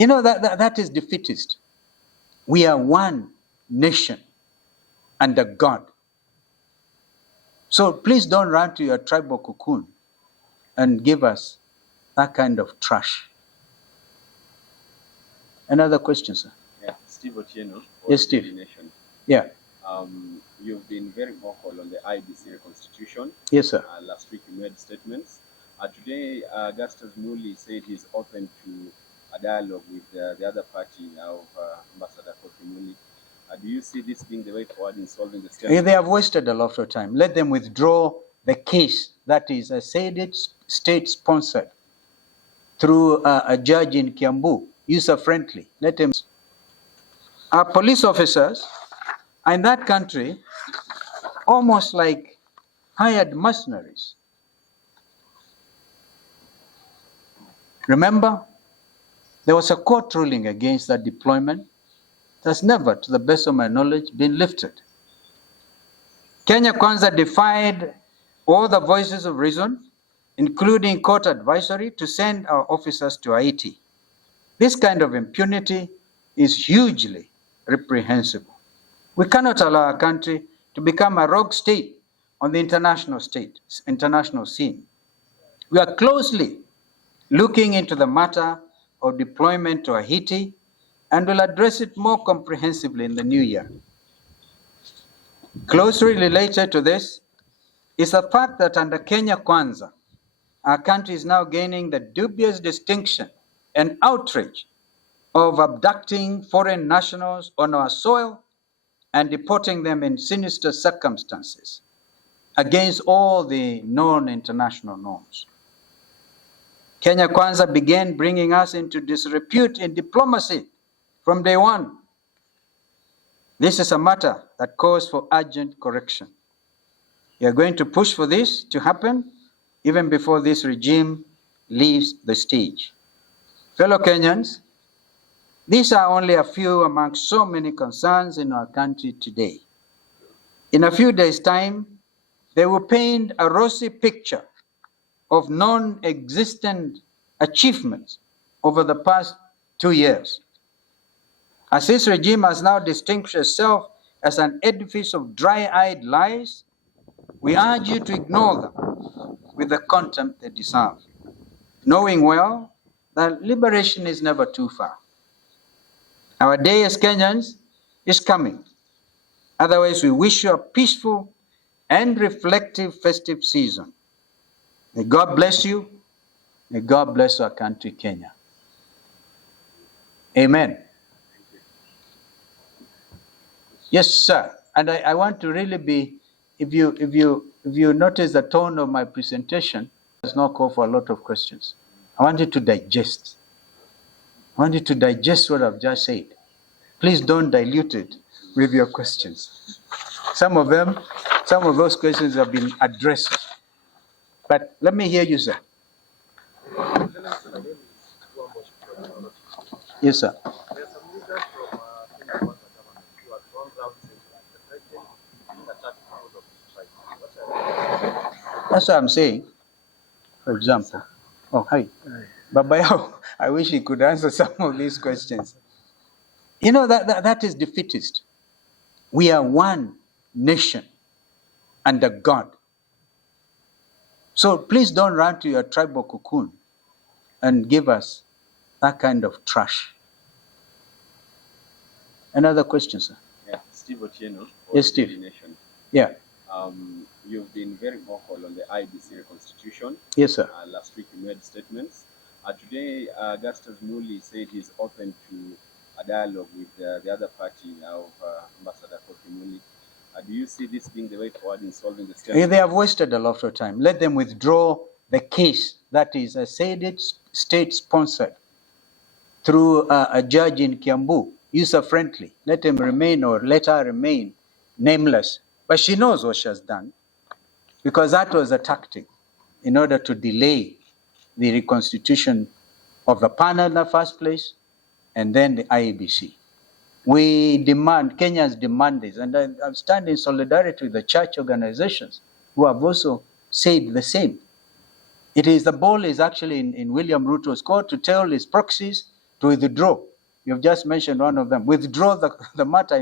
You know, that is defeatist. We are one nation under God. So please don't run to your tribal cocoon and give us that kind of trash. Another question, sir? Yeah, Steve Otieno. Yes, Steve. Nation. Yeah. You've been very vocal on the IBC reconstitution. Yes, sir. Last week you made statements. Today, Augustus Muli said he's open to a dialogue with the other party of Ambassador Kofi Muli. Do you see this being the way forward in solving the state? They have wasted a lot of time. Let them withdraw the case that is, I said it, state-sponsored through a judge in Kiambu, user-friendly. Let them. Our police officers are in that country almost like hired mercenaries. Remember, there was a court ruling against that deployment that's never, to the best of my knowledge, been lifted. Kenya Kwanza defied all the voices of reason, including court advisory, to send our officers to Haiti. This kind of impunity is hugely reprehensible. We cannot allow our country to become a rogue state on the international scene. We are closely looking into the matter of deployment to Haiti and will address it more comprehensively in the new year. Closely related to this is the fact that under Kenya Kwanza, our country is now gaining the dubious distinction and outrage of abducting foreign nationals on our soil and deporting them in sinister circumstances against all the known international norms. Kenya Kwanza began bringing us into disrepute in diplomacy from day one. This is a matter that calls for urgent correction. We are going to push for this to happen even before this regime leaves the stage. Fellow Kenyans, these are only a few among so many concerns in our country today. In a few days' time, they will paint a rosy picture of non-existent achievements over the past 2 years. As this regime has now distinguished itself as an edifice of dry-eyed lies, we urge you to ignore them with the contempt they deserve, knowing well that liberation is never too far. Our day as Kenyans is coming. Otherwise, we wish you a peaceful and reflective festive season. May God bless you. May God bless our country, Kenya. Amen. Yes, sir. And I want to really be, if you notice the tone of my presentation, does not call for a lot of questions. I want you to digest. I want you to digest what I've just said. Please don't dilute it with your questions. Some of those questions have been addressed. But let me hear you, sir. Yes, sir. That's what I'm saying. For example, oh, hi. Babayao, I wish he could answer some of these questions. You know, that is defeatist. We are one nation under God. So please don't run to your tribal cocoon and give us that kind of trash. Another question, sir? Yeah, Steve Otieno. Yes, Steve. Nation. Yeah. You've been very vocal on the IBC reconstitution. Yes, sir. Last week you made statements. Today, Augustus Muli said he's open to a dialogue with the other party of Ambassador Kofi Muli. Do you see this being the way forward in solving the state? They have wasted a lot of time. Let them withdraw the case that is, I said it, state-sponsored through a judge in Kiambu, user-friendly. Let him remain, or let her remain, nameless. But she knows what she has done, because that was a tactic in order to delay the reconstitution of the panel in the first place, and then the IEBC. We demand, Kenyans demand this, and I stand in solidarity with the church organizations who have also said the same. The ball is actually in William Ruto's court to tell his proxies to withdraw. You've just mentioned one of them. Withdraw the matter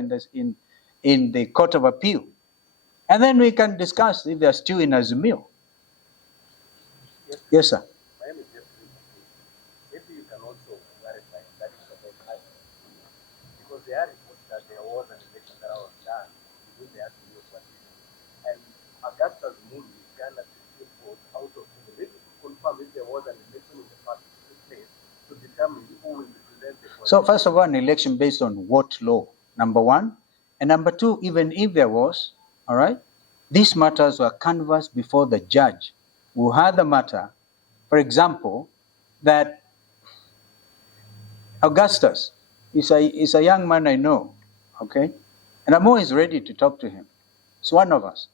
in the Court of Appeal. And then we can discuss if they're still in Azimio. Yes, sir. Maybe you can also clarify that is about high, because there are reports that there was an election that was done within the Azimio coalition, and Augustus Mundi Ghana report out of the maybe to confirm if there was an election in the first place to determine who will represent the coalition. So first of all, an election based on what law? Number one. And number two, even if there was, all right, these matters were canvassed before the judge who had the matter. For example, that Augustus is a young man I know, okay? And I'm always ready to talk to him. He's one of us.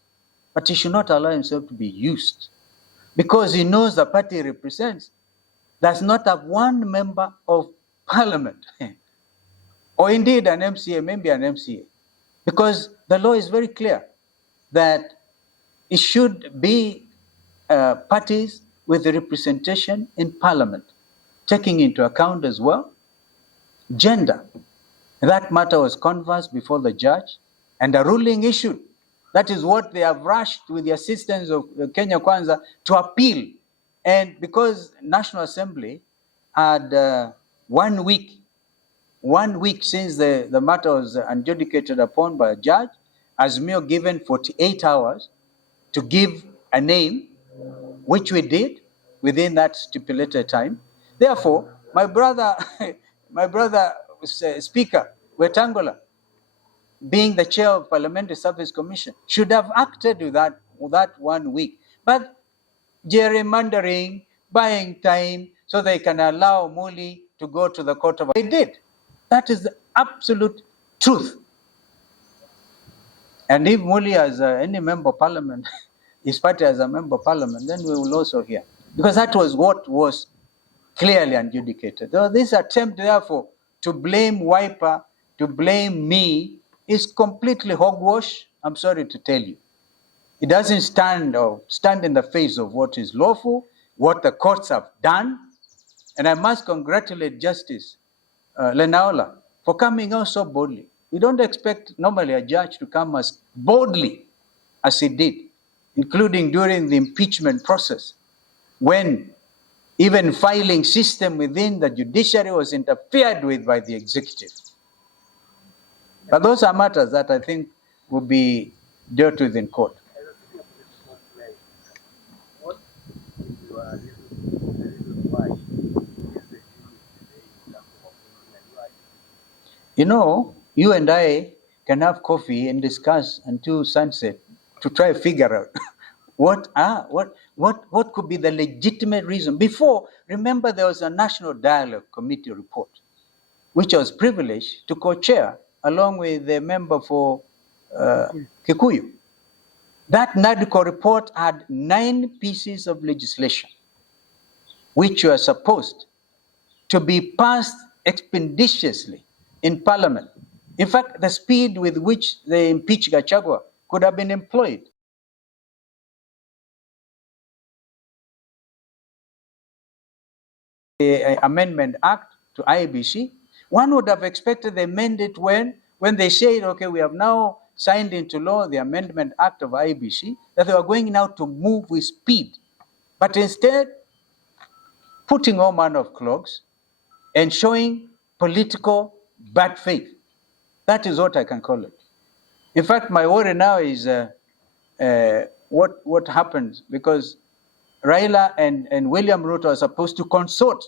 But he should not allow himself to be used because he knows the party he represents does not have one member of parliament or indeed an MCA, maybe an MCA. Because the law is very clear that it should be parties with representation in parliament, taking into account as well gender. That matter was canvassed before the judge and a ruling issued. That is what they have rushed with the assistance of Kenya Kwanza to appeal. And because National Assembly had 1 week since the matter was adjudicated upon by a judge, Azimio given 48 hours to give a name, which we did within that stipulated time. Therefore, my brother Speaker Wetangula, being the chair of Parliamentary Service Commission, should have acted with that 1 week. But gerrymandering, buying time so they can allow Muli to go to the court of. They did. That is the absolute truth. And if Muli as any member of parliament, his party as a member of parliament, then we will also hear. Because that was what was clearly adjudicated. So this attempt, therefore, to blame Wiper, to blame me, is completely hogwash, I'm sorry to tell you. It doesn't stand in the face of what is lawful, what the courts have done. And I must congratulate Justice Lenaola for coming out so boldly. We don't expect normally a judge to come as boldly as he did, including during the impeachment process, when even filing system within the judiciary was interfered with by the executive. But those are matters that I think will be dealt with in court. What is your reason why this regime is today in terms of human rights? You know, you and I can have coffee and discuss until sunset to try to figure out what could be the legitimate reason. Before, remember, there was a National Dialogue Committee report, which I was privileged to co-chair along with the member for Kikuyu. That NADCO report had 9 pieces of legislation, which were supposed to be passed expeditiously in Parliament. In fact, the speed with which they impeached Gachagua could have been employed. The Amendment Act to IEBC, one would have expected they amend it when they said, okay, we have now signed into law the Amendment Act of IEBC, that they were going now to move with speed. But instead, putting all manner of clogs and showing political bad faith. That is what I can call it. In fact, my worry now is what happens, because Raila and William Ruto are supposed to consort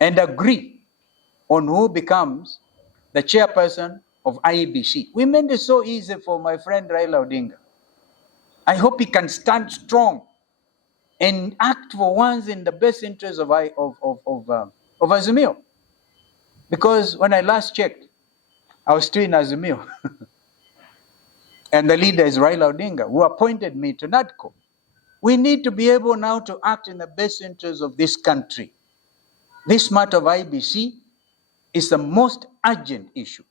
and agree on who becomes the chairperson of IEBC. We made it so easy for my friend Raila Odinga. I hope he can stand strong and act for once in the best interest of Azimio. Because when I last checked, I was still in Azimio. And the leader is Raila Odinga, who appointed me to NADCO. We need to be able now to act in the best interest of this country. This matter of IEBC is the most urgent issue.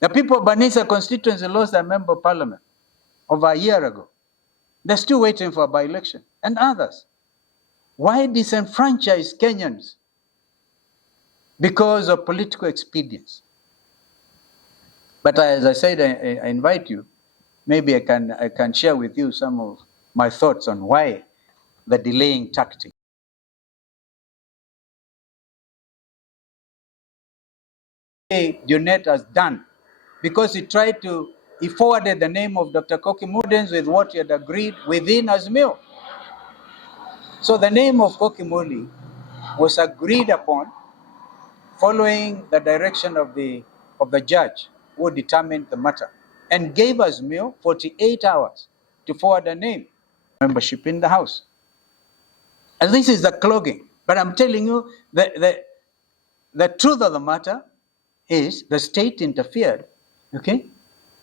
The people of Banisa constituency lost their member of parliament over a year ago. They're still waiting for a by-election, and others. Why disenfranchise Kenyans because of political expedience. But as I said, I invite you, maybe I can share with you some of my thoughts on why the delaying tactic. Junet has done, because he forwarded the name of Dr. Koki Mudens with what he had agreed within Azimio. So the name of Koki Muli was agreed upon following the direction of the judge who determined the matter, and gave Azimio 48 hours to forward a name membership in the House. And this is the clogging. But I'm telling you, the truth of the matter is the state interfered, okay,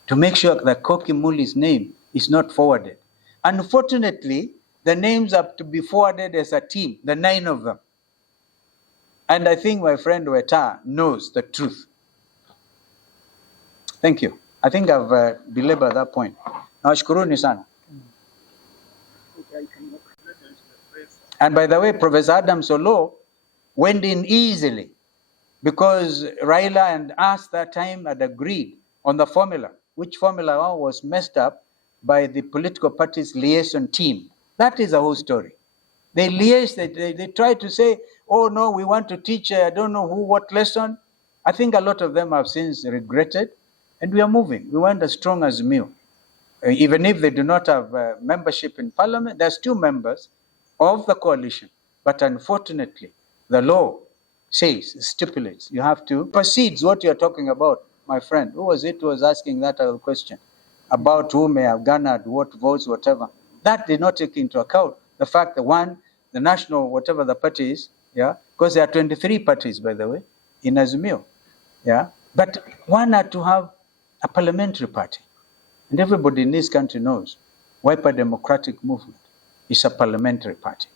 to make sure that Koki Muli's name is not forwarded. Unfortunately, the names have to be forwarded as a team, the 9 of them. And I think my friend Weta knows the truth. Thank you. I think I've belabored that point. Nawashukuruni sana. And by the way, Professor Adam Solo went in easily, because Raila and us that time had agreed on the formula, which formula was messed up by the political parties' liaison team. That is the whole story. They liaised, they tried to say, oh no, we want to teach, I don't know who, what lesson. I think a lot of them have since regretted, and we are moving. We want as strong as Azimio. Even if they do not have membership in parliament, they're still members of the coalition. But unfortunately, the law stipulates, you have to proceed. What you're talking about, my friend. Who was it who was asking that other question? About who may have garnered what votes, whatever. That did not take into account the fact that one, the national, whatever the party is, yeah, because there are 23 parties, by the way, in Azimio, yeah. But one had to have a parliamentary party. And everybody in this country knows Wiper Democratic Movement is a parliamentary party.